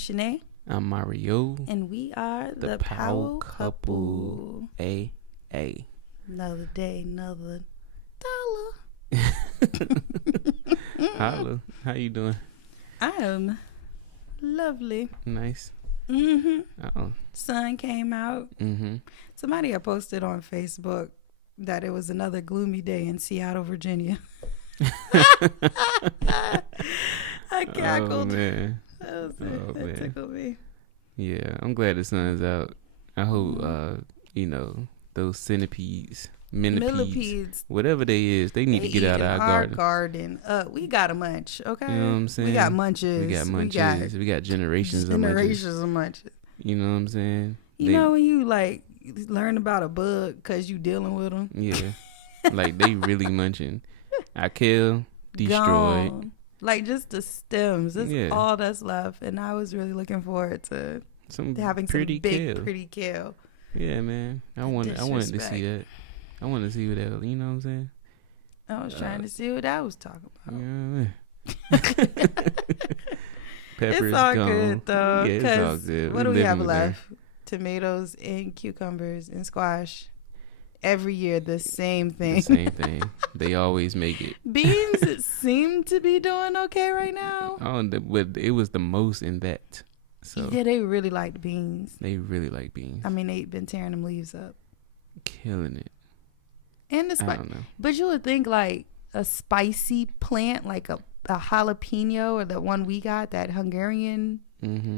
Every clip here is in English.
Shanae. I'm Mario. And we are the Power Couple. A. Another day, another dollar. Holla. How you doing? I am lovely. Nice. Mm-hmm. Sun came out. Mm-hmm. Somebody had posted on Facebook that it was another gloomy day in Seattle, Virginia. I cackled. Oh, man. That tickled me. Yeah, I'm glad the sun's out. I hope, those centipedes, millipedes, whatever they is, they need to get out of our garden. We got a munch, okay? You know what I'm saying? We got munches. We got generations of munches. You know what I'm saying? You know when you, like, learn about a bug because you dealing with them? Yeah. Like, they really munching. I kill, destroy. Gone. Like, just the stems. That's all that's left. And I was really looking forward to having some big, pretty kill. Yeah, man. I wanted to see that. I wanted to see what that was. You know what I'm saying? I was trying to see what I was talking about. Yeah. Pepper It's all gone. good, though. Yeah, it's all good. What do we have left? Tomatoes and cucumbers and squash. Every year, the same thing. They always make it. Beans seem to be doing okay right now. But it was the most in that. So yeah, they really like beans. They really like beans. I mean, they've been tearing them leaves up. Killing it. And I don't know. But you would think like a spicy plant, like a jalapeno or the one we got, that Hungarian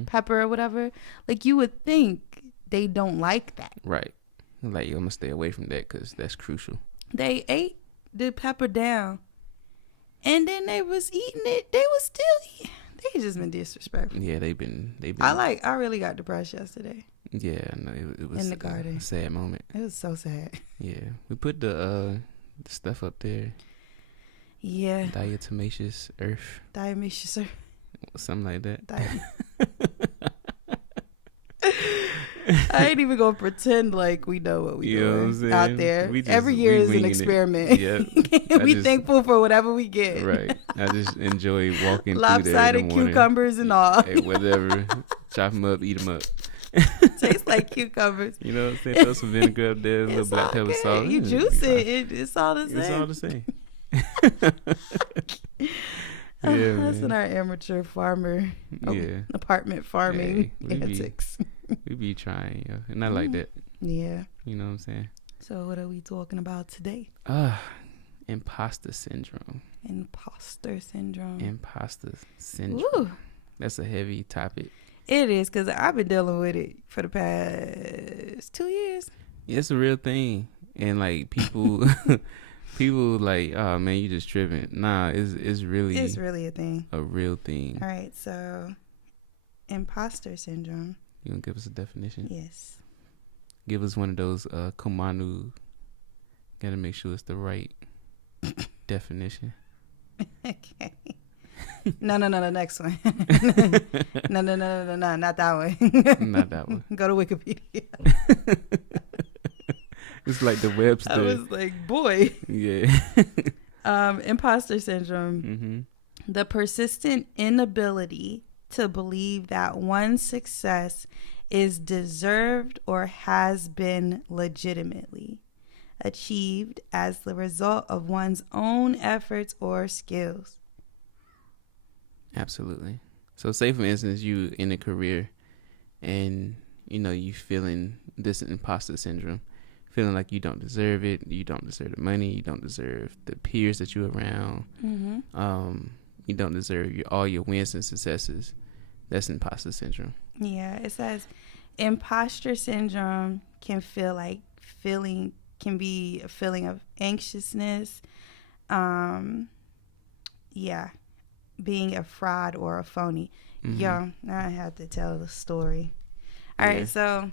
pepper or whatever. Like you would think they don't like that. Right. Like, I'm going to stay away from that because that's crucial. They ate the pepper down. And then they was eating it. They was still eating. They just been disrespectful. Yeah, they've been. I really got depressed yesterday. Yeah, no, it was in the garden. A sad moment. It was so sad. Yeah, we put the stuff up there. Yeah. Diatomaceous earth. Diatomaceous earth. Something like that. I ain't even gonna pretend like we know what we doing out there. Every year is an experiment. Yeah, we thankful for whatever we get. Right. I just enjoy walking lopsided through there in the morning. Cucumbers and all. Hey, whatever. Chop them up, eat them up. Tastes like cucumbers. You know what I'm saying? Throw some vinegar up there, a little black pepper sauce. You juice it. It's all the same. It's all the same. Yeah, that's in our amateur farmer apartment farming antics. We be trying, and I like that. Yeah. You know what I'm saying? So what are we talking about today? Imposter syndrome. Imposter syndrome. Imposter syndrome. Ooh. That's a heavy topic. It is, because I've been dealing with it for the past 2 years. Yeah, it's a real thing. And like people like, oh man, you just tripping. Nah, it's really a thing. A real thing. All right, so imposter syndrome. You gonna give us a definition? Yes. Give us one of those Komanu. Gotta make sure it's the right definition. Okay. No, the next one. No, not that one. Not that one. Go to Wikipedia. It's like the Webster. I was like, boy. Yeah. Imposter syndrome. The persistent inability to believe that one's success is deserved or has been legitimately achieved as the result of one's own efforts or skills. Absolutely. So say for instance you in a career and you feeling this imposter syndrome, feeling like you don't deserve it, you don't deserve the money, you don't deserve the peers that you're around, you don't deserve all your wins and successes. That's imposter syndrome. Yeah, it says imposter syndrome can be a feeling of anxiousness, being a fraud or a phony. Now I have to tell the story. All right, so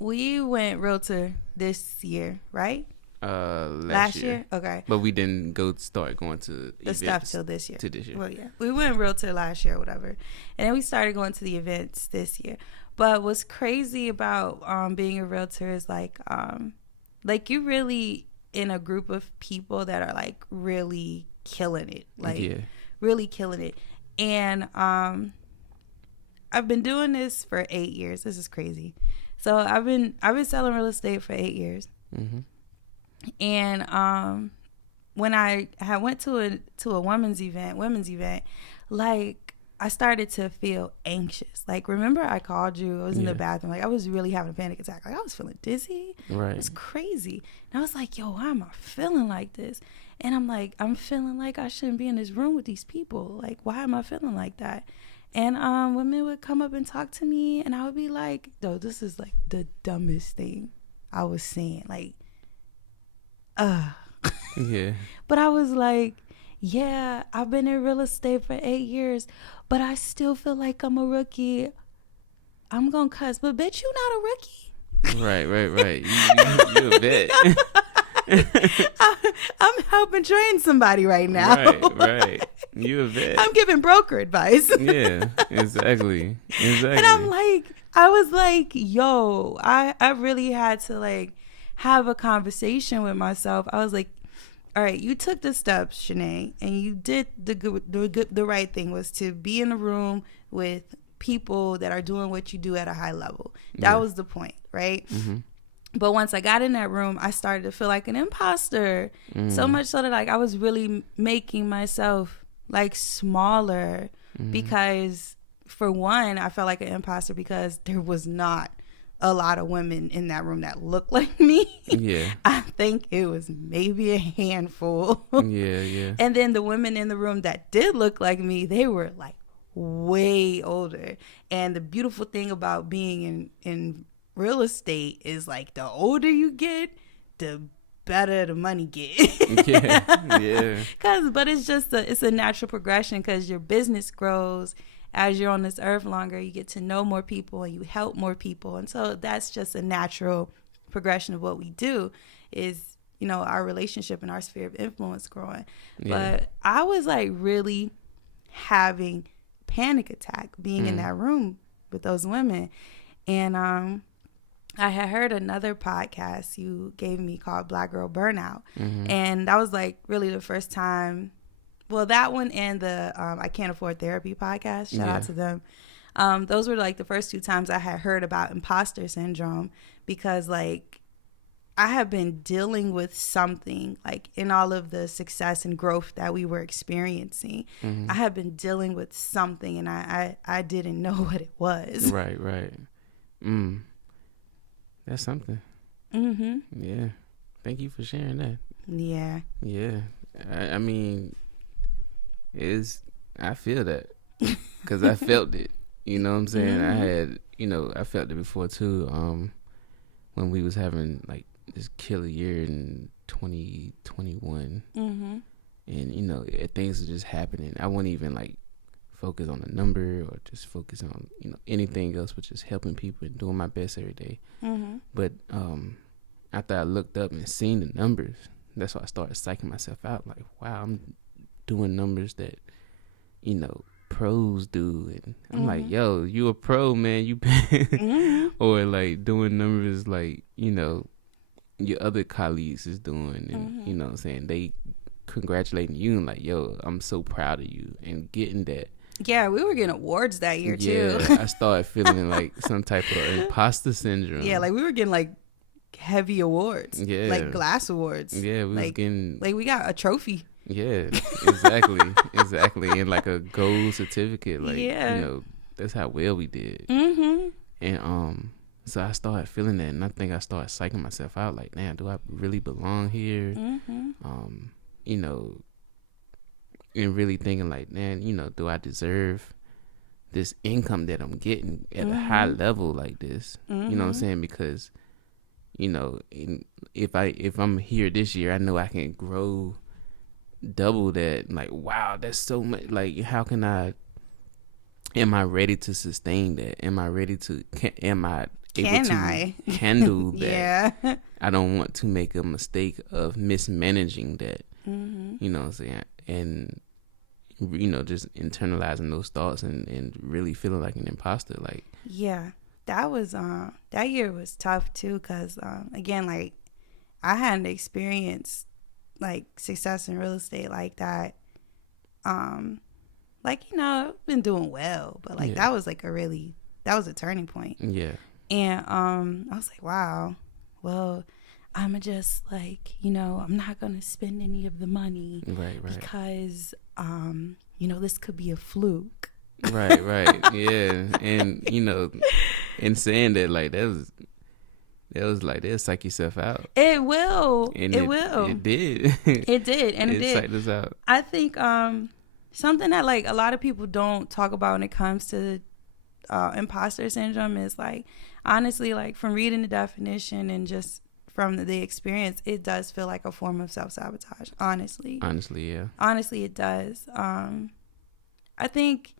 we went realtor this year, right? Last year. Okay. But we didn't start going to the stuff till this year. To this year. Well, yeah. We went realtor last year or whatever. And then we started going to the events this year. But what's crazy about being a realtor is like you really in a group of people that are like really killing it. Like really killing it. And I've been doing this for 8 years. This is crazy. So I've been selling real estate for 8 years. Mm-hmm. And when I went to a women's event, like I started to feel anxious. Like, remember I called you? I was in the bathroom. Like, I was really having a panic attack. Like, I was feeling dizzy. Right. It was crazy. And I was like, yo, why am I feeling like this? And I'm like, I'm feeling like I shouldn't be in this room with these people. Like, why am I feeling like that? And women would come up and talk to me, and I would be like, no, this is like the dumbest thing I was saying. Like, Yeah. But I was like, yeah, I've been in real estate for 8 years, but I still feel like I'm a rookie. I'm going to cuss, but bitch, you not a rookie. Right. You a vet. I'm helping train somebody right now. Right. You a vet. I'm giving broker advice. Yeah, exactly. And I was like, yo, I really had to like have a conversation with myself. I was like, all right, you took the steps, Shanae, and you did the right thing, was to be in a room with people that are doing what you do at a high level. That was the point, right? Mm-hmm. But once I got in that room, I started to feel like an imposter. So much so that like I was really making myself like smaller because, for one, I felt like an imposter because there was not a lot of women in that room that looked like me. Yeah. I think it was maybe a handful. Yeah. And then the women in the room that did look like me, they were like way older. And the beautiful thing about being in real estate is like the older you get, the better the money get. Yeah. But it's just it's a natural progression because your business grows. As you're on this earth longer, you get to know more people and you help more people. And so that's just a natural progression of what we do is, you know, our relationship and our sphere of influence growing. Yeah. But I was like really having panic attack being in that room with those women. And I had heard another podcast you gave me called Black Girl Burnout. Mm-hmm. And that was like really the first time. Well, that one and the I Can't Afford Therapy podcast, shout out to them. Those were like the first 2 times I had heard about imposter syndrome because like I have been dealing with something like in all of the success and growth that we were experiencing. Mm-hmm. I have been dealing with something and I didn't know what it was. Right. That's something. Mm-hmm. Yeah. Thank you for sharing that. Yeah. Yeah. I mean... I feel that because I felt it, you know what I'm saying? I had, I felt it before too, when we was having like this killer year in 2021 and, things are just happening. I wouldn't even like focus on the number or just focus on, anything else, but just helping people and doing my best every day. Mm-hmm. But, after I looked up and seen the numbers, that's why I started psyching myself out. Like, wow, I'm doing numbers that pros do, and I'm like, yo, you a pro, man, you or like doing numbers like your other colleagues is doing, and you know what I'm saying, they congratulating you and like, yo, I'm so proud of you, and getting that. Yeah, we were getting awards that year too. I started feeling like some type of imposter syndrome. Yeah, like we were getting like heavy awards, like glass awards. Yeah, we was getting like we got a trophy. Yeah, exactly. And like a gold certificate, like, that's how well we did. Mm-hmm. And so I started feeling that, and I think I started psyching myself out, like, man, do I really belong here? Mm-hmm. And really thinking like, man, do I deserve this income that I'm getting at a high level like this? You know what I'm saying? Because, if I'm here this year, I know I can grow double that. Like, wow, that's so much. Like, how can am I ready to sustain that? Am I ready to am I able to handle that? Yeah. I don't want to make a mistake of mismanaging that. You know what I'm saying? And just internalizing those thoughts and really feeling like an imposter. Like, yeah, that was that year was tough too, because again, like, I hadn't experienced like success in real estate like that, like, you know, I've been doing well, but like that was like that was a turning point. Yeah. And I was like, wow, well, I'm just like, you know, I'm not gonna spend any of the money, Right. because you know, this could be a fluke. Right. Yeah. And, you know, in saying that, like, that was like, they'll psych yourself out. It will. And it will. It did. It did. And it did. Psyched us out. I think something that like a lot of people don't talk about when it comes to imposter syndrome is like, honestly, like from reading the definition and just from the experience, it does feel like a form of self-sabotage. Honestly, Yeah. Honestly, it does. I think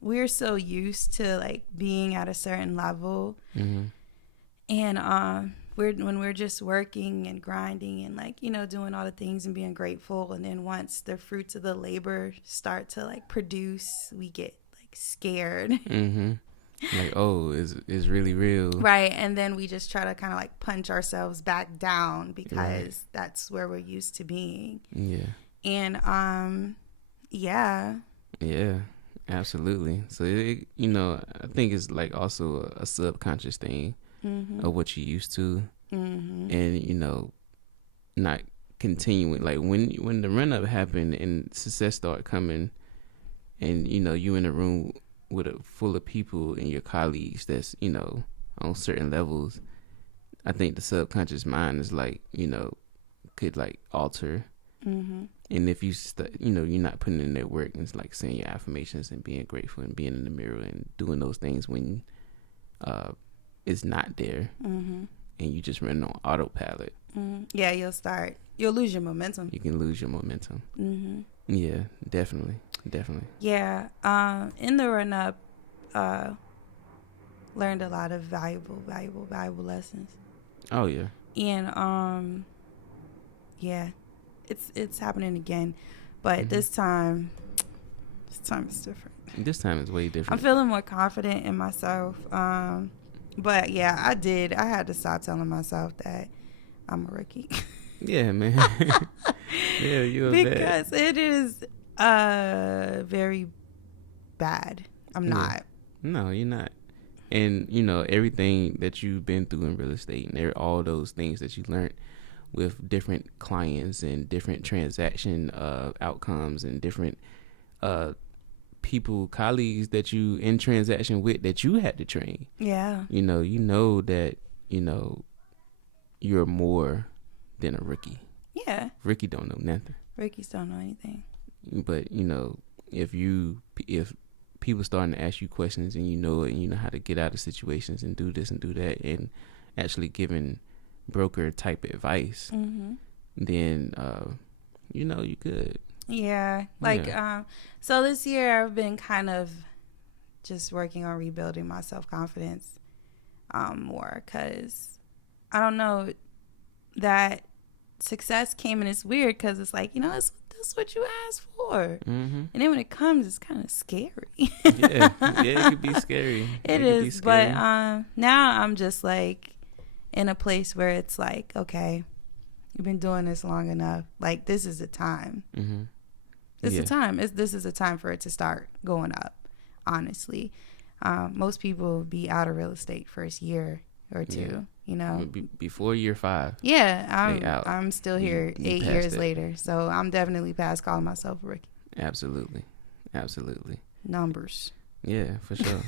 we're so used to like being at a certain level, and when we're just working and grinding and like, you know, doing all the things and being grateful, and then once the fruits of the labor start to like produce, we get like scared. Like, oh, it's really real, right? And then we just try to kind of like punch ourselves back down because that's where we're used to being. And yeah, absolutely. So it, you know, I think it's like also a subconscious thing of what you're used to, and, you know, not continuing. Like when the run up happened and success started coming, and, you know, you in a room with a full of people and your colleagues that's, you know, on certain levels, I think the subconscious mind is like, you know, could like alter. And if you you know, you're not putting in that work, and it's like saying your affirmations and being grateful and being in the mirror and doing those things when it's not there, and you just run on autopilot. Yeah, you'll lose your momentum. You can lose your momentum. Yeah, definitely. Yeah, in the run up, learned a lot of valuable lessons. Oh yeah. And yeah, it's happening again, but this time is different. This time is way different. I'm feeling more confident in myself. But yeah, I had to stop telling myself that I'm a rookie. Yeah, man. Yeah, you're because it is very bad. I'm not. No, you're not. And, you know, everything that you've been through in real estate, and all those things that you learned with different clients and different transaction outcomes and different people, colleagues that you in transaction with that you had to train. Yeah. You know that, you know, you're more than a rookie. Yeah. Rookie don't know nothing. Rookies don't know anything. But, you know, if people starting to ask you questions and you know it and you know how to get out of situations and do this and do that and actually giving broker type advice, then you know you good. Yeah. Like so this year I've been kind of just working on rebuilding my self-confidence more, because I don't know, that success came, and it's weird because it's like, you know, that's what you asked for, and then when it comes, it's kind of scary. Yeah, it could be scary. It is, but now I'm just like in a place where it's like, okay, you've been doing this long enough. Like, this is the time. This is the time. This is the time for it to start going up. Honestly, most people be out of real estate first year or two. You know, before year 5. Yeah, I'm still here 8 years later, so I'm definitely past calling myself a rookie. Absolutely. Numbers. Yeah, for sure.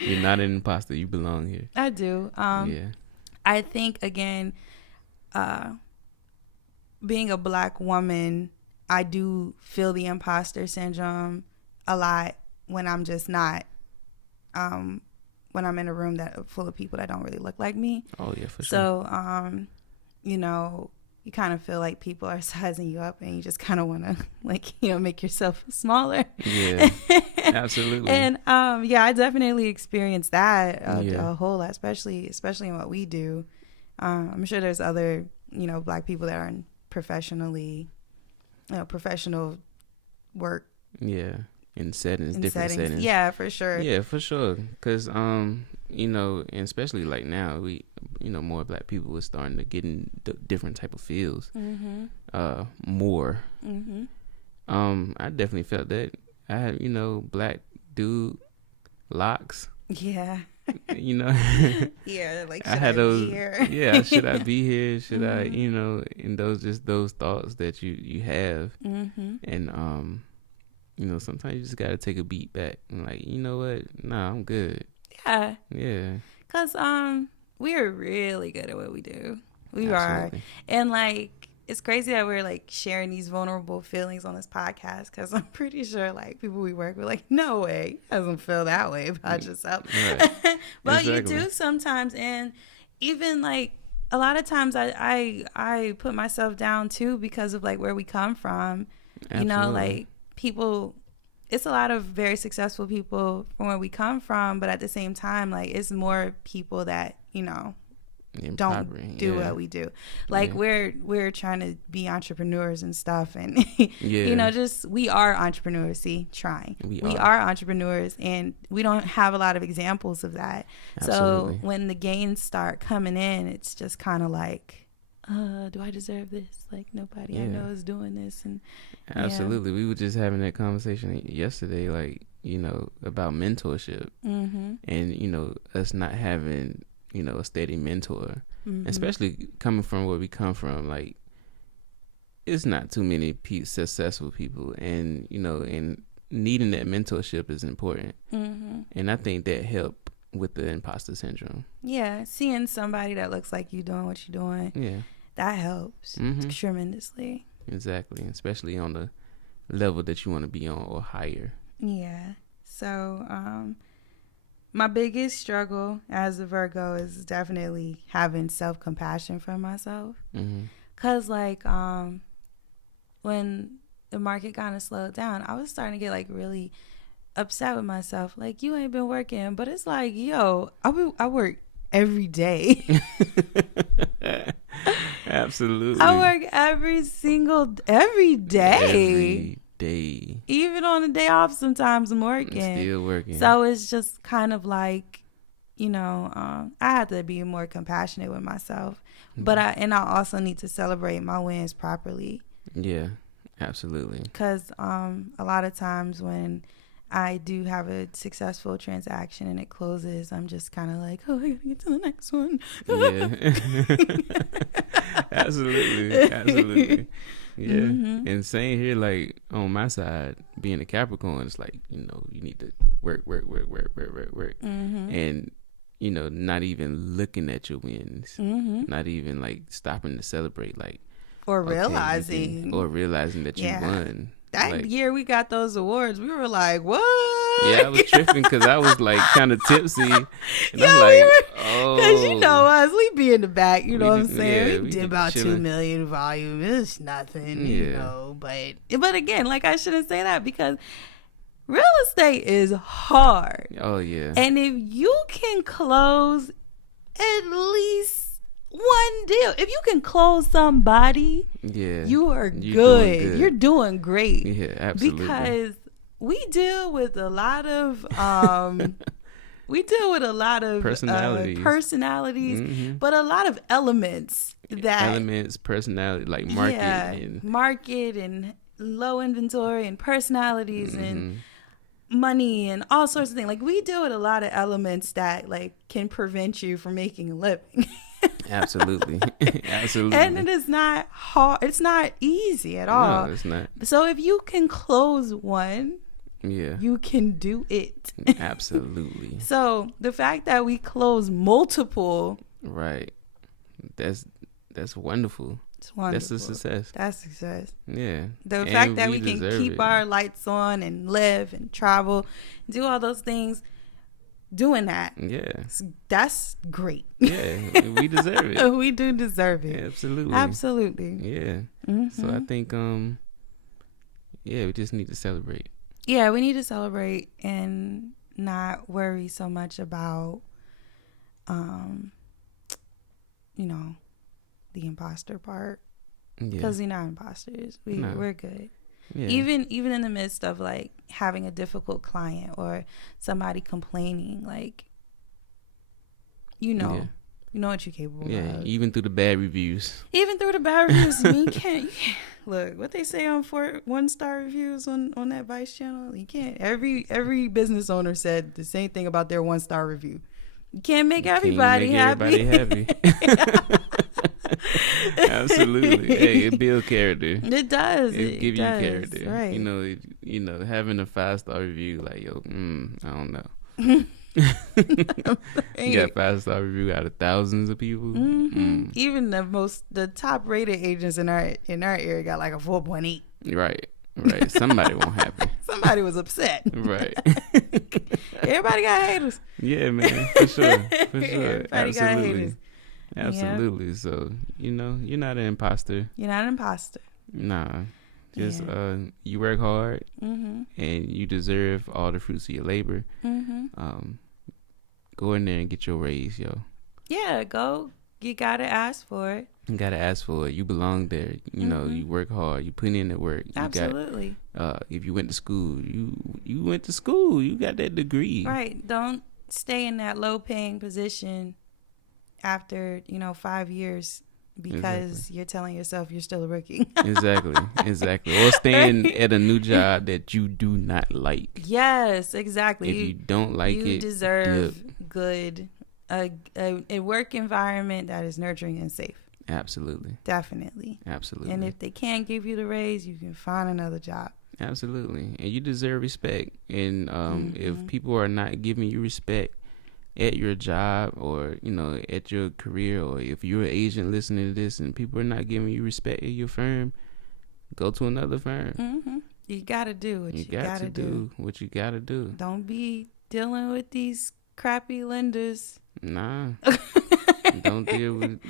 You're not an imposter. You belong here. I do. I think, again, being a Black woman, I do feel the imposter syndrome a lot when I'm just not. When I'm in a room that full of people that don't really look like me. Oh yeah, for sure. So, you know, you kind of feel like people are sizing you up, and you just kind of want to, like, you know, make yourself smaller. Yeah, absolutely. And yeah, I definitely experienced that a whole lot, especially in what we do. I'm sure there's other, you know, Black people that are in professional work. Yeah. In different settings. Yeah, for sure. Yeah, for sure. Because, you know, and especially like now, more Black people was starting to get in different type of fields, more. I definitely felt that. I had, Black dude locks. Yeah. Yeah, like, I should had I those. be here? Yeah, should I be here? Should I? And those thoughts that you have, and sometimes you just gotta take a beat back and like, you know what? Nah, I'm good. Yeah. Yeah. 'Cause we are really good at what we do. We Absolutely. are, and like, it's crazy that we're like sharing these vulnerable feelings on this podcast, because I'm pretty sure like people we work with like, no way, it doesn't feel that way about yourself. Right. But Exactly. you do sometimes, and even like a lot of times I put myself down too because of like where we come from. Absolutely. Like people, it's a lot of very successful people from where we come from, but at the same time, like, it's more people that don't do what we do. Like, we're trying to be entrepreneurs and stuff, and just we are entrepreneurs. We are entrepreneurs, and we don't have a lot of examples of that. Absolutely. So when the gains start coming in, it's just kind of like, do I deserve this? Like, nobody I know is doing this. And absolutely, we were just having that conversation yesterday, like, about mentorship, and us not having a steady mentor, especially coming from where we come from. Like, it's not too many successful people, and and needing that mentorship is important. And I think that helped with the imposter syndrome. Yeah, seeing somebody that looks like you doing what you're doing, that helps tremendously. Exactly, especially on the level that you want to be on or higher. Yeah. So my biggest struggle as a Virgo is definitely having self-compassion for myself. Because like when the market kind of slowed down, I was starting to get like really upset with myself. Like, you ain't been working. But it's like, yo, I work every day. Absolutely. I work every day. Even on a day off, sometimes I'm working. Still working. So it's just kind of like, I had to be more compassionate with myself. But I also need to celebrate my wins properly. Yeah, absolutely. Because a lot of times when I do have a successful transaction and it closes, I'm just kind of like, oh, I gotta get to the next one. Yeah. Absolutely. Yeah. And same here, like on my side, being a Capricorn, it's like, you need to work. And, not even looking at your wins, not even like stopping to celebrate, like, or realizing that you won. That year we got those awards, we were like, what? Yeah, I was tripping because I was like kind of tipsy. And I'm like, because us, we be in the back, you know what I'm saying? Yeah, we did about chilling. 2 million volume. It's nothing, But again, like, I shouldn't say that because real estate is hard. Oh, yeah. And if you can close at least one deal, if you can close somebody, you are good. You're doing great. Yeah, absolutely. Because we deal with a lot of personalities, but a lot of elements, personality, like market and low inventory and personalities and money and all sorts of things. Like, we deal with a lot of elements that like can prevent you from making a living. Absolutely. And it is not hard. It's not easy at all. No, it's not. So if you can close one, you can do it. Absolutely. So the fact that we close multiple, right, that's wonderful. It's wonderful. That's a success. That's success. Yeah. The fact that we can keep our lights on and live and travel, do all those things, doing that. Yeah. That's great. Yeah. We deserve it. We do deserve it. Yeah, absolutely. Absolutely. Yeah. So I think, we just need to celebrate. Yeah, we need to celebrate and not worry so much about, the imposter part, because we're not imposters. We're good. Yeah. Even in the midst of like having a difficult client or somebody complaining, like, You know what you're capable of. Even through the bad reviews. Even through the bad reviews. I mean, you can't look what they say on 1-star reviews on that Vice channel. You can't. Every business owner said the same thing about their 1-star review. You can't make everybody happy. Absolutely. Hey, it builds character. It does. It give you character. Right. You know, having a 5-star review, like, yo, I don't know. You got 5-star review out of thousands of people. Even the top rated agents in our area got like a 4.8. Right. Somebody won't happy. Somebody was upset. Right. Everybody got haters. Yeah, man, for sure. Everybody Absolutely. got haters. Absolutely. Yeah. So, you know, you're not an imposter. You're not an imposter. Nah. Just you work hard and you deserve all the fruits of your labor. Go in there and get your raise, yo. Yeah, go. You gotta ask for it. You gotta ask for it. You belong there. You know, you work hard. You put in the work. Absolutely. If you went to school, you went to school. You got that degree. Right. Don't stay in that low paying position after 5 years because you're telling yourself you're still a rookie. Exactly. Or staying at a new job that you do not like. Yes, exactly. If you don't like it, you deserve good a work environment that is nurturing and safe. Absolutely. Definitely. Absolutely. And if they can't give you the raise, you can find another job. Absolutely. And you deserve respect. And if people are not giving you respect at your job or, at your career, or if you're an agent listening to this and people are not giving you respect at your firm, go to another firm. You got to do what you got to do. What you got to do. Don't be dealing with these crappy lenders. Nah. Don't deal with,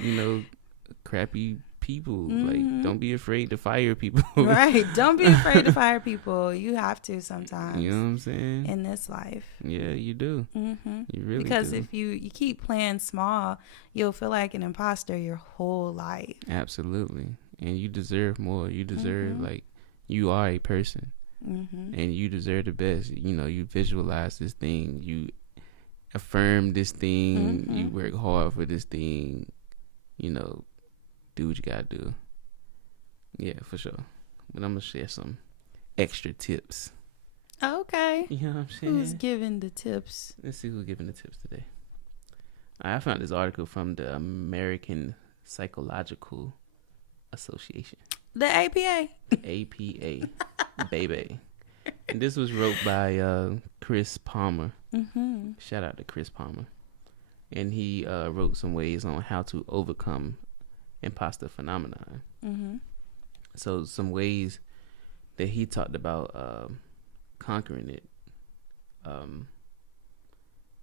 crappy people. Like, don't be afraid to fire people. Right. Don't be afraid to fire people. You have to sometimes. You know what I'm saying? In this life. Yeah, you do. You really because do. If you keep playing small, you'll feel like an imposter your whole life. Absolutely. And you deserve more. You deserve, you are a person. And you deserve the best. You visualize this thing. You affirm this thing. You work hard for this thing. Do what you gotta do. Yeah, for sure. But I'm gonna share some extra tips. Okay. You know what I'm saying? Who's giving the tips? Let's see who's giving the tips today. I found this article from the American Psychological Association. The APA. APA. Baby. And this was wrote by Chris Palmer. Shout out to Chris Palmer. And he wrote some ways on how to overcome imposter phenomenon. So some ways that he talked about conquering it.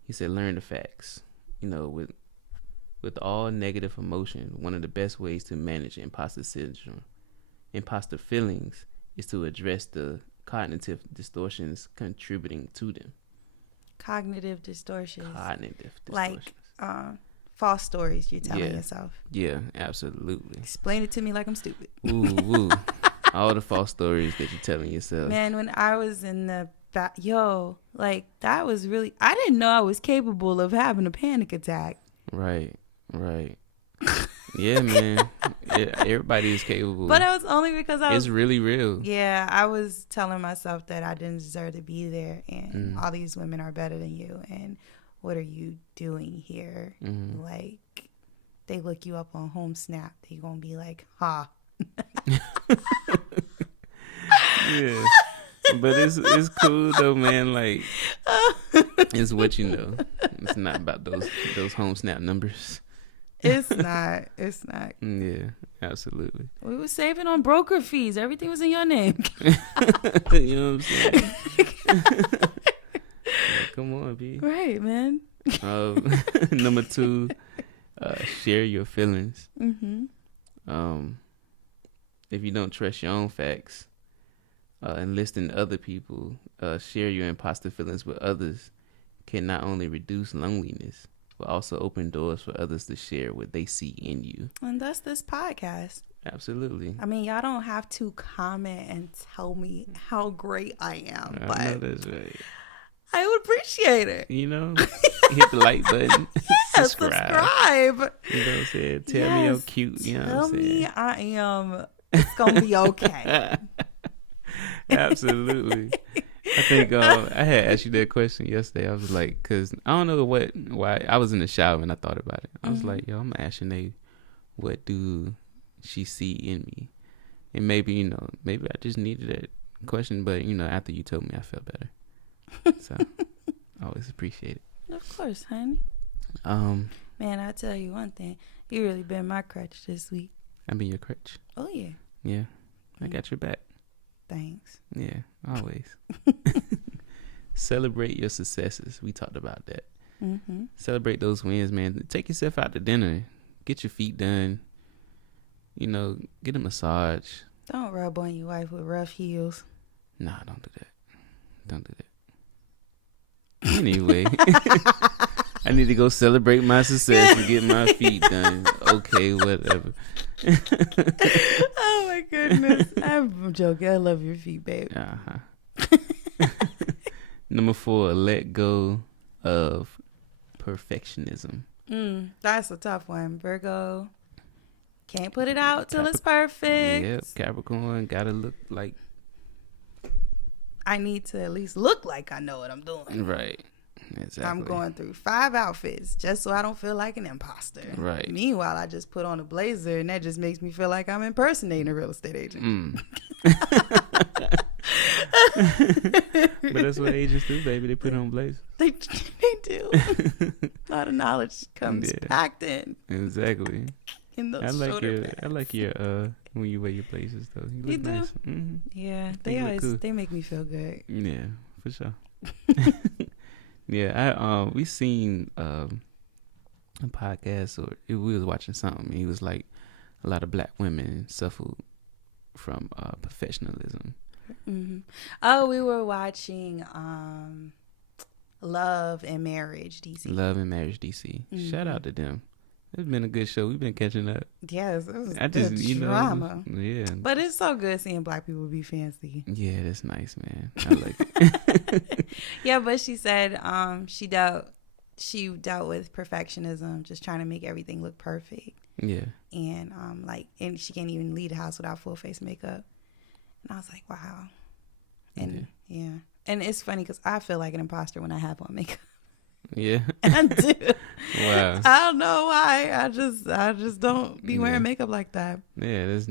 He said, learn the facts. With all negative emotion, one of the best ways to manage imposter syndrome, imposter feelings, is to address the cognitive distortions contributing to them. Cognitive distortions. Like false stories you're telling yourself. Yeah, absolutely. Explain it to me like I'm stupid. Ooh. All the false stories that you're telling yourself. Man, when I was in the that was really, I didn't know I was capable of having a panic attack. Right. Yeah, man. Everybody is capable. But it was only because it's really real. Yeah, I was telling myself that I didn't deserve to be there, and all these women are better than you, and what are you doing here? Like, they look you up on Home Snap, they gonna be like, ha. Yeah. But it's cool though, man. Like, it's what you know. It's not about those Home Snap numbers. It's not. Yeah, absolutely. We were saving on broker fees. Everything was in your name. You know what I'm saying? Come on, B. Right, man. Number 2, share your feelings. If you don't trust your own facts, and listen to other people, share your imposter feelings with others can not only reduce loneliness, but also open doors for others to share what they see in you. And that's this podcast. Absolutely. I mean, y'all don't have to comment and tell me how great I am, but that's right. I would appreciate it. Hit the like button. subscribe. You know what I'm saying? Tell me I'm cute. You know what I'm saying? Tell me I am. It's gonna be okay. Absolutely. I think I had asked you that question yesterday. I was like, because I don't know why. I was in the shower and I thought about it. I was like, yo, I'm asking Sinead, what do she see in me? And maybe maybe I just needed that question. But after you told me, I felt better. So I always appreciate it. Of course, honey. Man, I tell you one thing. You really been my crutch this week. I been your crutch. Oh yeah. Yeah, I got your back. Thanks. Yeah, always. Celebrate your successes. We talked about that. Celebrate those wins, man. Take yourself out to dinner. Get your feet done. Get a massage. Don't rub on your wife with rough heels. Nah, don't do that. Don't do that. Anyway, I need to go celebrate my success and get my feet done. Okay, whatever. Oh my goodness. I'm joking. I love your feet, babe. Number 4, let go of perfectionism. That's a tough one. Virgo can't put it out till it's perfect. Yep, Capricorn gotta look like I need to at least look like I know what I'm doing. Right. Exactly. I'm going through 5 outfits just so I don't feel like an imposter. Right. Meanwhile, I just put on a blazer and that just makes me feel like I'm impersonating a real estate agent. But that's what agents do, baby. They put on blazers. They do. A lot of knowledge comes packed in. Exactly. In those I pads. like your when you wear your blazers though. You look nice. Mm-hmm. Yeah, they make me feel good. Yeah, for sure. Yeah, we seen a podcast we was watching something. He was like a lot of black women suffer from professionalism. Oh, we were watching Love and Marriage DC. Love and Marriage DC. Shout out to them. It's been a good show. We've been catching up. Yes, it was good drama. Yeah. But it's so good seeing black people be fancy. Yeah, that's nice, man. I like it. Yeah, but she said she dealt with perfectionism, just trying to make everything look perfect. Yeah. And and she can't even leave the house without full face makeup. And I was like, wow. And yeah. And it's funny because I feel like an imposter when I have on makeup. Yeah. I do. Wow. I don't know why. I just don't be wearing makeup like that. Yeah, that's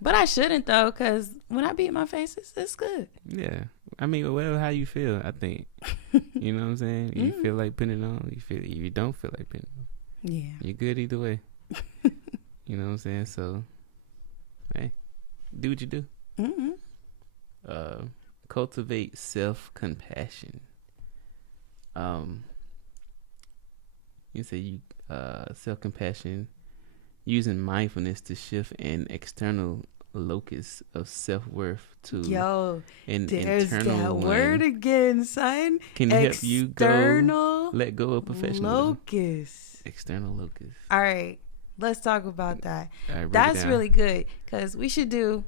But I shouldn't though, because when I beat my face, it's good. Yeah. I mean, whatever how you feel, I think. You know what I'm saying? You feel like putting it on. You don't feel like putting it on. Yeah. You're good either way. You know what I'm saying? So, hey, do what you do. Cultivate self-compassion. You say self-compassion, using mindfulness to shift an external locus of self-worth to an there's internal that one. word again, son. Can help you let go of professionalism. Locus. External locus. All right, let's talk about that. Right, that's really good because we should do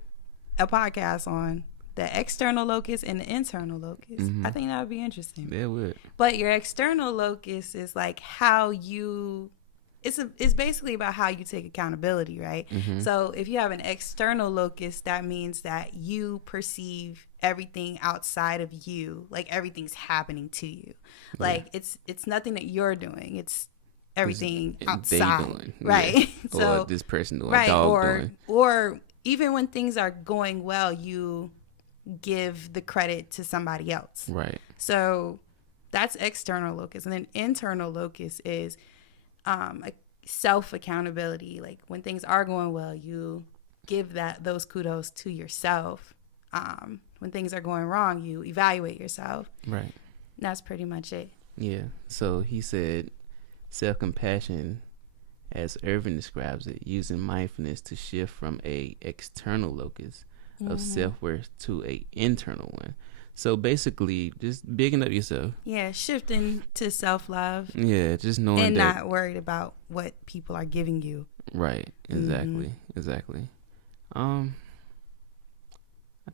a podcast on the external locus and the internal locus. I think that would be interesting. Yeah, it would. But your external locus is like how you it's basically about how you take accountability, right? So if you have an external locus, that means that you perceive everything outside of you, like everything's happening to you. Like it's nothing that you're doing. It's everything outside. Doing, right? Yeah. So or this person doing, right, dog or doing. or even when things are going well, you give the credit to somebody else. Right. So that's external locus. And then internal locus is a self accountability. Like when things are going well, you give those kudos to yourself. When things are going wrong, you evaluate yourself. Right. And that's pretty much it. Yeah. So he said self-compassion, as Irvin describes it, using mindfulness to shift from a external locus of self-worth to a internal one. So basically just bigging up yourself. Yeah, shifting to self-love. Yeah, just knowing and that. not worried about what people are giving you. Right. Exactly. Exactly. I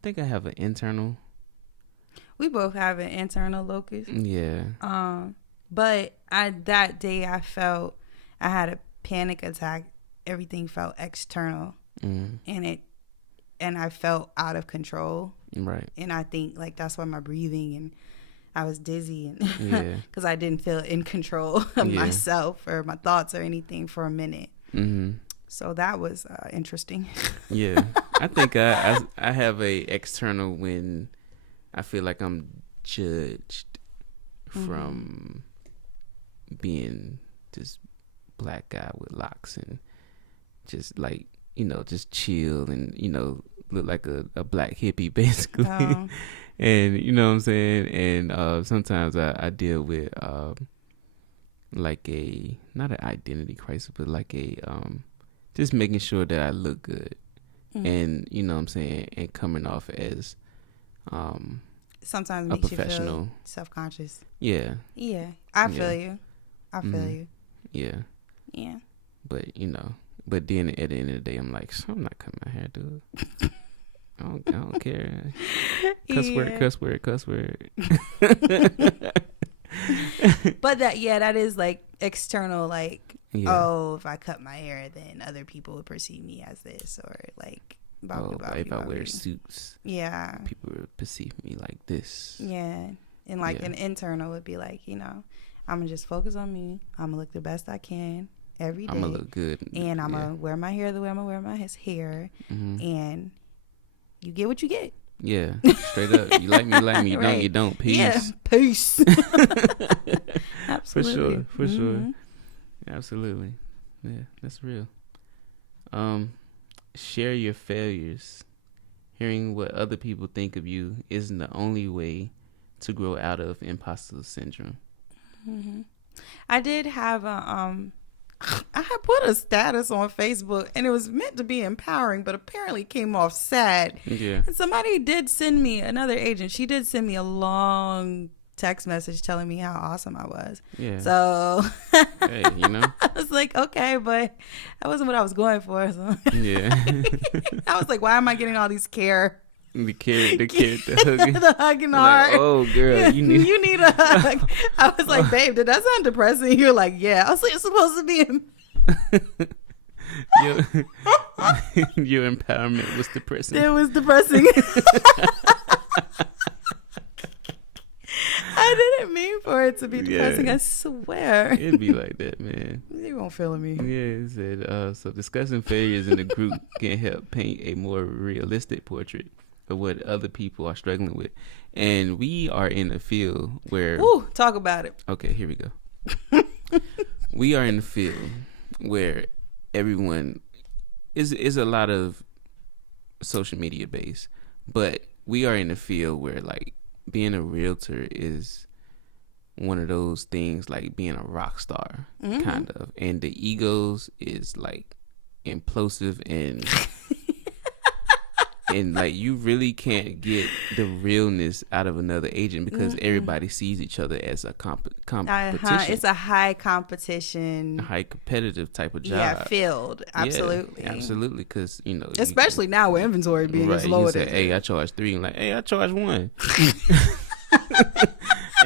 think I have an internal. We both have an internal locus. Yeah. But that day I felt I had a panic attack. Everything felt external, and I felt out of control. Right. And I think like that's why my breathing and I was dizzy, and Yeah. because I didn't feel in control of myself or my thoughts or anything for a minute. So that was interesting. Yeah. I think I have a external when I feel like I'm judged from being this black guy with locks and just like, just chill and, look like a black hippie basically. Oh. And you know what I'm saying? And sometimes I deal with like not an identity crisis, but like just making sure that I look good. And you know what I'm saying, and coming off as sometimes a makes professional. You feel self-conscious. Yeah. I feel you. I feel you. Yeah. But but then at the end of the day, I'm like, so I'm not cutting my hair, dude. I don't care. Cuss word. But that is like external, like, oh, if I cut my hair, then other people would perceive me as this, or like, if I wear suits, people would perceive me like this. Yeah, and like an internal would be like, I'm gonna just focus on me. I'm gonna look the best I can every day. I'm gonna look good, and I'm gonna wear my hair the way I'm gonna wear my hair, and you get what you get. Yeah, straight up. You like me, you don't, you don't. Peace. Yeah, peace. Absolutely. For sure. Absolutely. Yeah, that's real. Share your failures. Hearing what other people think of you isn't the only way to grow out of imposter syndrome. I did have I had put a status on Facebook, and it was meant to be empowering, but apparently came off sad. Yeah. And somebody did send me, another agent, she did send me a long text message telling me how awesome I was. Yeah. So hey, I was like, okay, but that wasn't what I was going for. So. Yeah. I was like, why am I getting all these care? The hugging. The hugging heart. Like, oh, girl, you need a hug. I was like, babe, did that sound depressing? You're like, yeah. I was like, it's supposed to be. Your empowerment was depressing. It was depressing. I didn't mean for it to be depressing. I swear. It'd be like that, man. You won't feel me. Yeah, it said, so discussing failures in the group can help paint a more realistic portrait of what other people are struggling with. And we are in a field where... Ooh, talk about it. Okay, here we go. We are in the field where everyone is a lot of social media based, but we are in a field where like being a realtor is one of those things like being a rock star, kind of. And the egos is like implosive and and like you really can't get the realness out of another agent because everybody sees each other as a competition. It's a high competition, a high competitive type of job. Yeah, field. Absolutely. Yeah, absolutely, because especially now with inventory being as low as it is. Hey, I charge 3, and like, hey, I charge 1.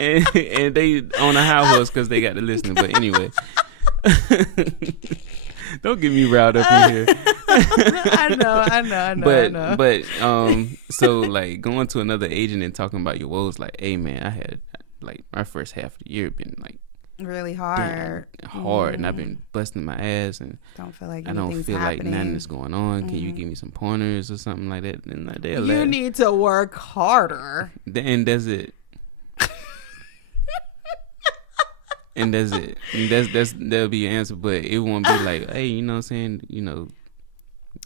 and they on a high horse because they got to listen. But anyway, don't get me riled up in here. I know. But so like going to another agent and talking about your woes, like, hey man, I had like my first half of the year been like really hard, and I've been busting my ass and don't feel like I don't feel happening. Like nothing is going on. Can you give me some pointers or something like that? And like, you need to work harder. Then does it. And that's it. And that'll be your answer, but it won't be like, hey, you know what I'm saying?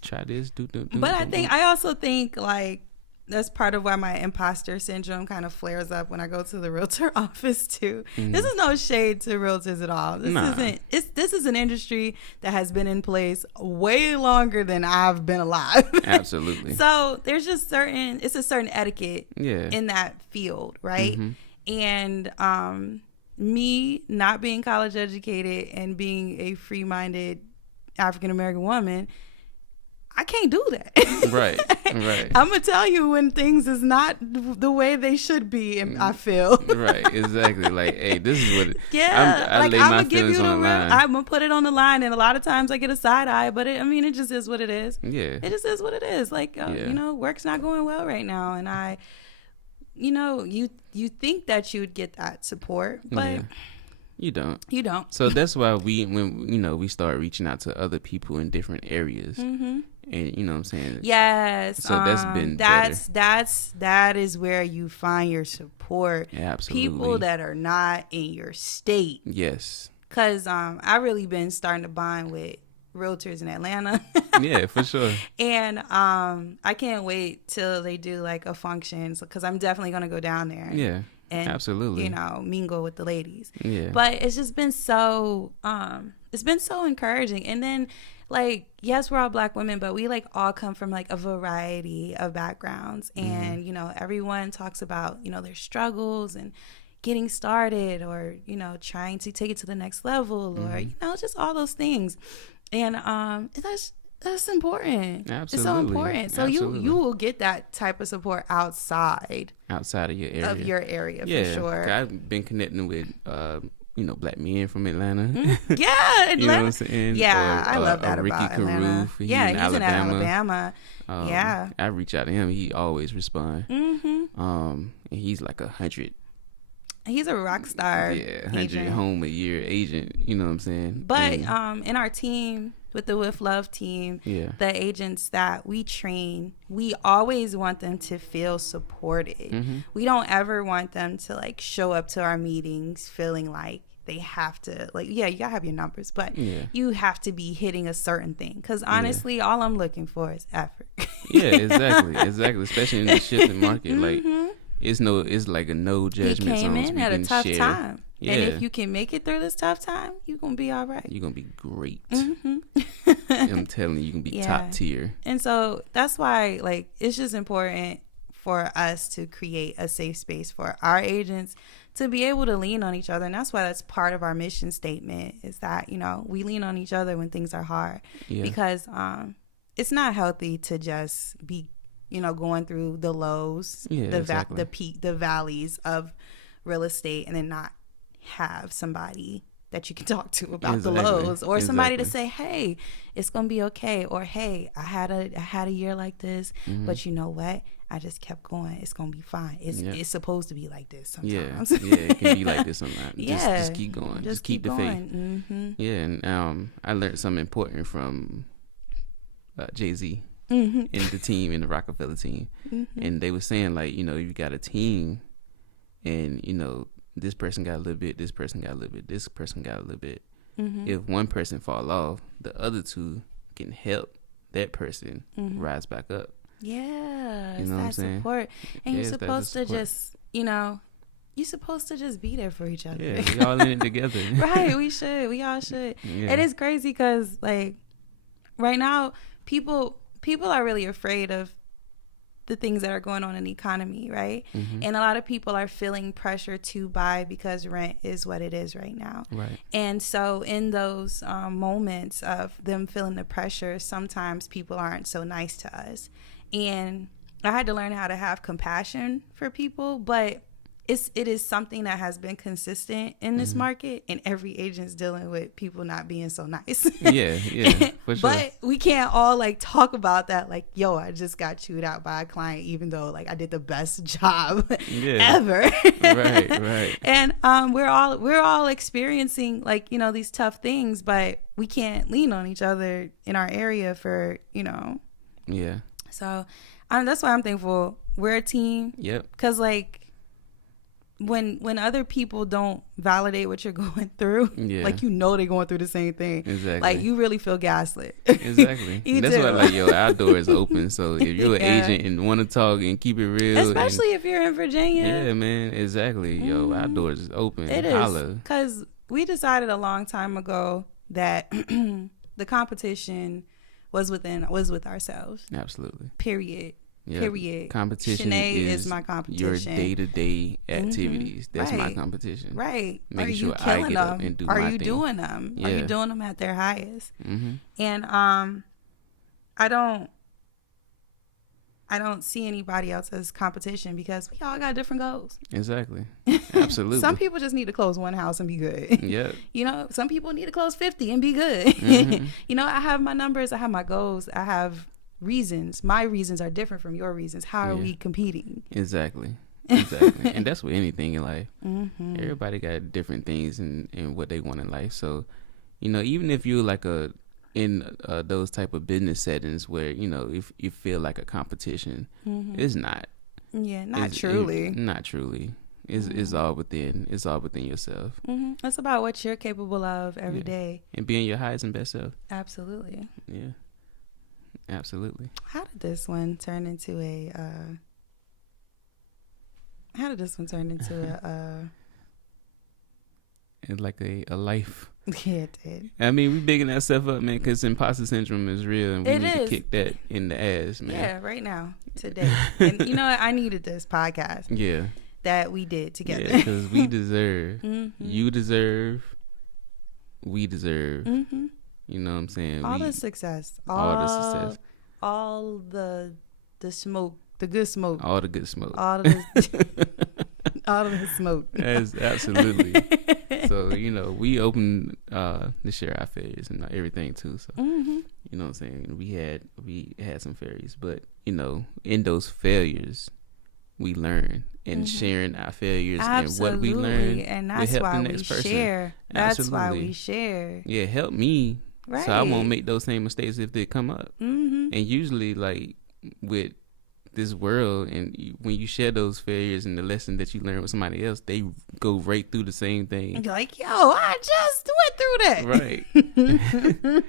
Try this, do. But I also think like that's part of why my imposter syndrome kind of flares up when I go to the realtor office too. This is no shade to realtors at all. This is an industry that has been in place way longer than I've been alive. Absolutely. So there's just it's a certain etiquette in that field, right? And me not being college educated and being a free-minded African-American woman, I can't do that. Right. I'm gonna tell you when things is not the way they should be, and I feel. Right, exactly. Like, hey, this is what. I lay my feelings on the line. I'm gonna put it on the line, and a lot of times I get a side eye, but it just is what it is. Yeah, it just is what it is. Like, work's not going well right now, and you think that you would get that support, but. You don't. So that's why we start reaching out to other people in different areas. Mm-hmm. And you know what I'm saying? Yes. So that's been that is where you find your support. Yeah, absolutely. People that are not in your state. Yes. Cause I really been starting to bond with realtors in Atlanta. Yeah, for sure. And I can't wait till they do like a function, because I'm definitely gonna go down there. And absolutely, mingle with the ladies. Yeah. But it's just been so encouraging. And then, like, yes, we're all Black women, but we like all come from like a variety of backgrounds. And everyone talks about their struggles and getting started, or trying to take it to the next level, or just all those things. And that's important. Absolutely. It's so important. So you will get that type of support outside of your area. For sure. I've been connecting with Black men from Atlanta. Yeah, Atlanta. You know what I'm saying? Yeah, I love that Ricky about Carew, Atlanta. he's in Alabama. Yeah. I reach out to him. He always responds. Mm-hmm. And he's like 100. He's a rock star. Yeah, 100 home a year agent. You know what I'm saying? But in our team, with the With Love team, the agents that we train, we always want them to feel supported. Mm-hmm. We don't ever want them to like show up to our meetings feeling like they have to, like, you gotta have your numbers, but you have to be hitting a certain thing. Because honestly, all I'm looking for is effort. Yeah, exactly. Especially in the shifting market, like. It's like a no judgment. He came in at a tough time. Yeah. And if you can make it through this tough time, you're going to be all right. You're going to be great. Mm-hmm. I'm telling you, can be top tier. And so that's why, like, it's just important for us to create a safe space for our agents to be able to lean on each other. And that's why that's part of our mission statement, is that, we lean on each other when things are hard. Yeah. Because it's not healthy to just be going through the lows, the valleys of real estate, and then not have somebody that you can talk to about the lows, or somebody to say, hey, it's gonna be okay, or hey, I had a year like this, but you know what? I just kept going. It's gonna be fine. It's supposed to be like this sometimes. It can be like this sometimes. Just keep going. Just keep the faith. Mm-hmm. Yeah, and I learned something important from Jay-Z. Mm-hmm. In the team, in the Rockefeller team. Mm-hmm. And they were saying, like, you got a team, and this person got a little bit, this person got a little bit, this person got a little bit. Mm-hmm. If one person fall off, the other two can help that person rise back up. Yeah, you know what I'm saying? Support. And you're supposed to just you're supposed to just be there for each other. Yeah, we all in it together. Right, we all should. Yeah. It is crazy because, like, right now people are really afraid of the things that are going on in the economy, right? Mm-hmm. And a lot of people are feeling pressure to buy because rent is what it is right now. Right. And so in those moments of them feeling the pressure, sometimes people aren't so nice to us. And I had to learn how to have compassion for people, but it is something that has been consistent in this market, and every agent's dealing with people not being so nice. Yeah, for sure. But we can't all like talk about that, like, yo, I just got chewed out by a client, even though like I did the best job ever. Right. And we're all experiencing like these tough things, but we can't lean on each other in our area for Yeah. So that's why I'm thankful we're a team. Yep. Because like, when other people don't validate what you're going through, like they're going through the same thing. Exactly. Like you really feel gaslit. Exactly. That's do. why like our door is open. So if you're an agent and want to talk and keep it real, especially if you're in Virginia. Yeah, man. Exactly. Yo, our door is open. It is, because we decided a long time ago that the competition was with ourselves. Absolutely. Period. Yep. Period. Competition is my competition. Your day-to-day activities. That's my competition. Right. Making sure I get up and do my thing. Are you doing them? Yeah. Are you doing them at their highest? Mm-hmm. And I don't see anybody else as competition because we all got different goals. Exactly. Absolutely. Some people just need to close one house and be good. Yeah. You know, some people need to close 50 and be good. Mm-hmm. You know, I have my numbers, I have my goals, I have reasons. My reasons are different from your reasons. How are we competing? Exactly. And that's with anything in life. Mm-hmm. Everybody got different things and what they want in life. So, you know, even if you're like in those type of business settings where, you know, if you feel like a competition, it's not. Yeah, not truly. Not truly. It's all within. It's all within yourself. It's about what you're capable of every day. And being your highest and best self. Absolutely. Yeah. Absolutely. How did this one turn into a like a life? Yeah, it did. I mean, we bigging that stuff up, man, because imposter syndrome is real, and we need to kick that in the ass, man. Yeah, right now, today. And you know what? I needed this podcast. Yeah. That we did together. Yeah, because we deserve, you deserve, we deserve. You know what I'm saying? All the success. All the smoke, the good smoke. All the good smoke. All the smoke. Yes, absolutely. So, you know, we open to share our failures and everything too. So, you know what I'm saying? We had some failures, but, you know, in those failures, we learn. And sharing our failures and what we learn, and that's why we share. That's why we share. Yeah, help me, right? So I won't make those same mistakes if they come up. And usually, like with this world, and when you share those failures and the lesson that you learn with somebody else, they go right through the same thing. You're like, yo, I just went through that.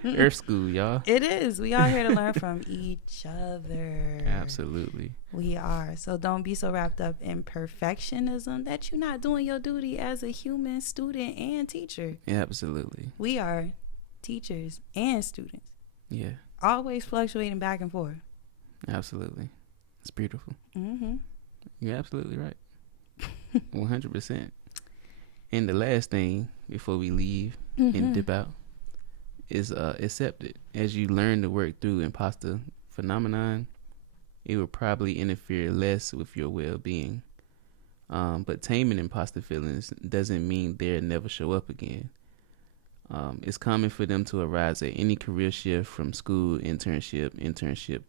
Right. Earth school, y'all. It is. We are here to learn from each other. Absolutely. We are. So don't be so wrapped up in perfectionism that you're not doing your duty as a human student and teacher. Absolutely. We are teachers and students. Yeah. Always fluctuating back and forth. Absolutely. It's beautiful. You're absolutely right. 100%. And the last thing before we leave and dip out is accept it. As you learn to work through imposter phenomenon, it will probably interfere less with your well-being. But taming imposter feelings doesn't mean they'll never show up again. It's common for them to arise at any career shift, from school, internship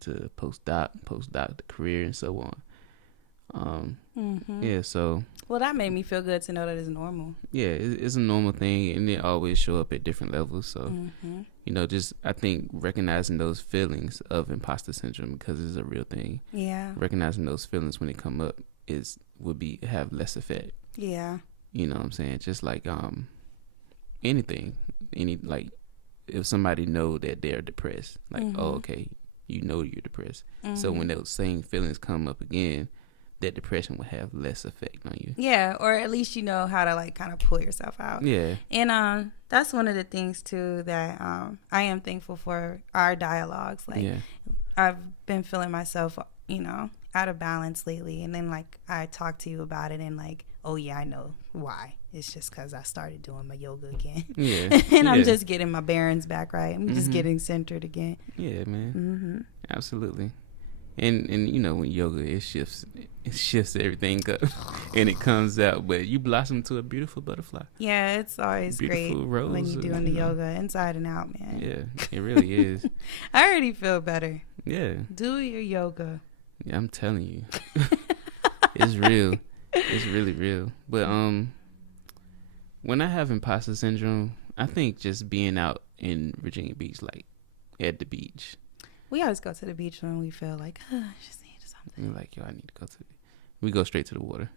to postdoc to career, and so on. Yeah, so. Well, that made me feel good to know that it's normal. Yeah, it's a normal thing, and it always show up at different levels. So, you know, just I think recognizing those feelings of imposter syndrome, because it's a real thing. Yeah. Recognizing those feelings when they come up would have less effect. Yeah. You know what I'm saying? Just like anything, like if somebody know that they're depressed, like oh, okay, you know you're depressed. So when those same feelings come up again, that depression will have less effect on you. Yeah, or at least you know how to like kind of pull yourself out. Yeah. And that's one of the things too that I am thankful for, our dialogues. Like I've been feeling myself, you know, out of balance lately, and then like I talk to you about it and like, oh yeah, I know why. It's just because I started doing my yoga again. Yeah. And I'm just getting my bearings back right. I'm just getting centered again. Yeah, man. Absolutely. And you know, when yoga, it shifts everything up and it comes out, but you blossom to a beautiful butterfly. Yeah, it's always beautiful great rose, when you're doing the yoga inside and out, man. Yeah, it really is. I already feel better. Yeah. Do your yoga. Yeah, I'm telling you. It's real. It's really real. But when I have imposter syndrome, I think just being out in Virginia Beach, like at the beach. We always go to the beach when we feel like, I just need something. We're like, yo, I need to go to we go straight to the water.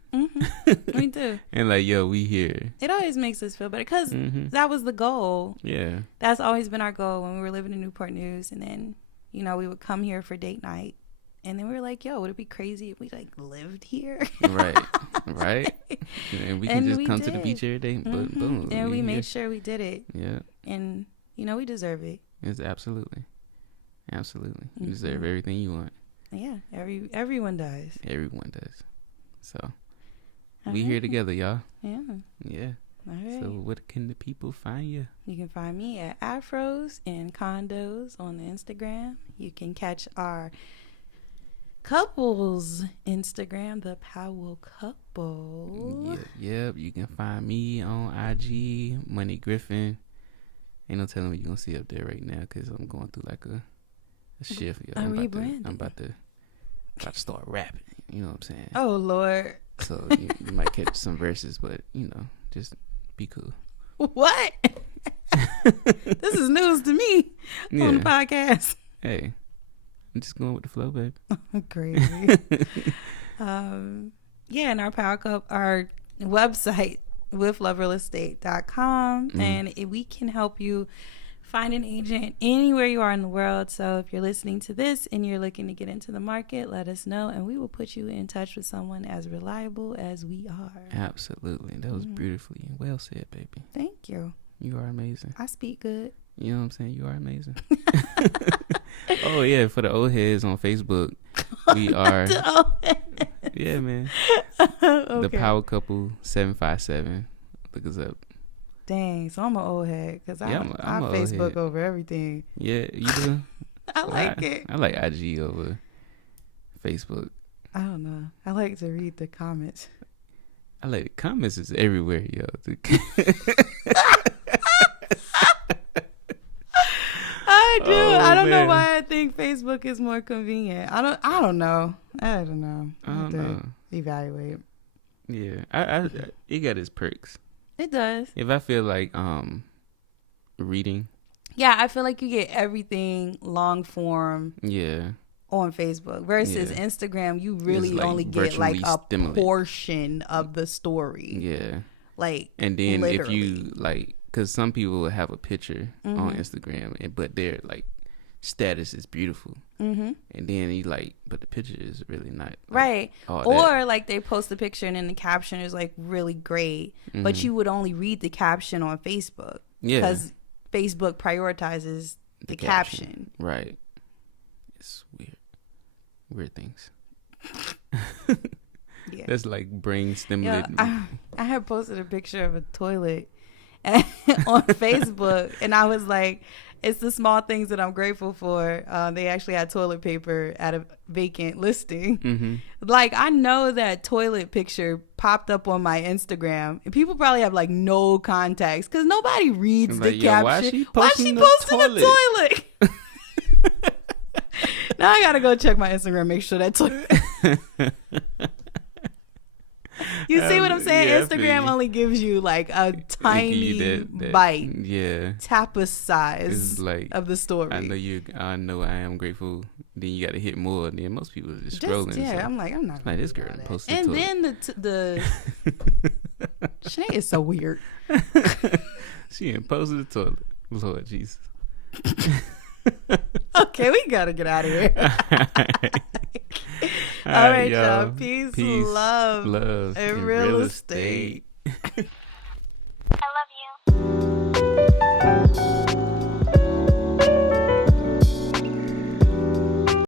We do. And like, yo, we here. It always makes us feel better because that was the goal. Yeah. That's always been our goal when we were living in Newport News. And then, you know, we would come here for date night. And then we were like, yo, would it be crazy if we like lived here? Right. And we can just come to the beach every day. But boom. And we made sure we did it. Yeah. And, you know, we deserve it. It's absolutely. You deserve everything you want. Yeah, everyone does. Everyone does. So we here together, y'all. Yeah. All right. So what can the people find you? You can find me at Afros and Condos on the Instagram. You can catch our couples Instagram, the Powell Couple. Yep. You can find me on IG, Money Griffin. Ain't no telling what you're gonna see up there right now because I'm going through like a shift. A rebranding. I'm about to start rapping. You know what I'm saying? Oh Lord. So you might catch some verses, but just be cool. What? This is news to me on the podcast. Hey, I'm just going with the flow, baby. Crazy. And our Power Cup, our website, withloverealestate.com, and we can help you find an agent anywhere you are in the world. So if you're listening to this and you're looking to get into the market, let us know, and we will put you in touch with someone as reliable as we are. Absolutely. That was beautifully and well said, baby. Thank you. You are amazing. I speak good. You know what I'm saying? You are amazing. Oh, yeah. For the old heads on Facebook, we are. Yeah, man. Okay. The Power Couple 757. Look us up. Dang, so I'm an old head because I Facebook over everything. Yeah, you do? I like it. I like IG over Facebook. I don't know. I like to read the comments. I like the comments is everywhere, yo. I do. I don't know why I think Facebook is more convenient. I don't know. I don't know. I have to evaluate. Yeah, it got its perks. It does. If I feel like reading. Yeah, I feel like you get everything long form. Yeah. On Facebook versus Instagram, you really only get like a portion of the story. Yeah. Like, and then literally. If you like, because some people will have a picture on Instagram, but their like status is beautiful, and then you like, but the picture is really not right. Or like they post a picture and then the caption is like really great, but you would only read the caption on Facebook because Facebook prioritizes the caption. Right. It's weird things. Yeah. That's like brain stimulating. I had posted a picture of a toilet on Facebook, and I was like, it's the small things that I'm grateful for. They actually had toilet paper at a vacant listing. Like, I know that toilet picture popped up on my Instagram, and people probably have like no context because nobody reads the caption. Why she posting the toilet? Now I gotta go check my Instagram, make sure that toilet. You see what I'm saying? Yeah, Instagram only gives you like a tiny bite. Yeah. Tapas size like, of the story. I know I am grateful. Then you got to hit more. Then most people are just scrolling. Yeah, so. I'm not. Like this girl posted. And then the Shanae is so weird. She ain't posted the toilet. Lord Jesus. Okay, we gotta get out of here. All right, y'all. Peace, love, and real estate. I love you.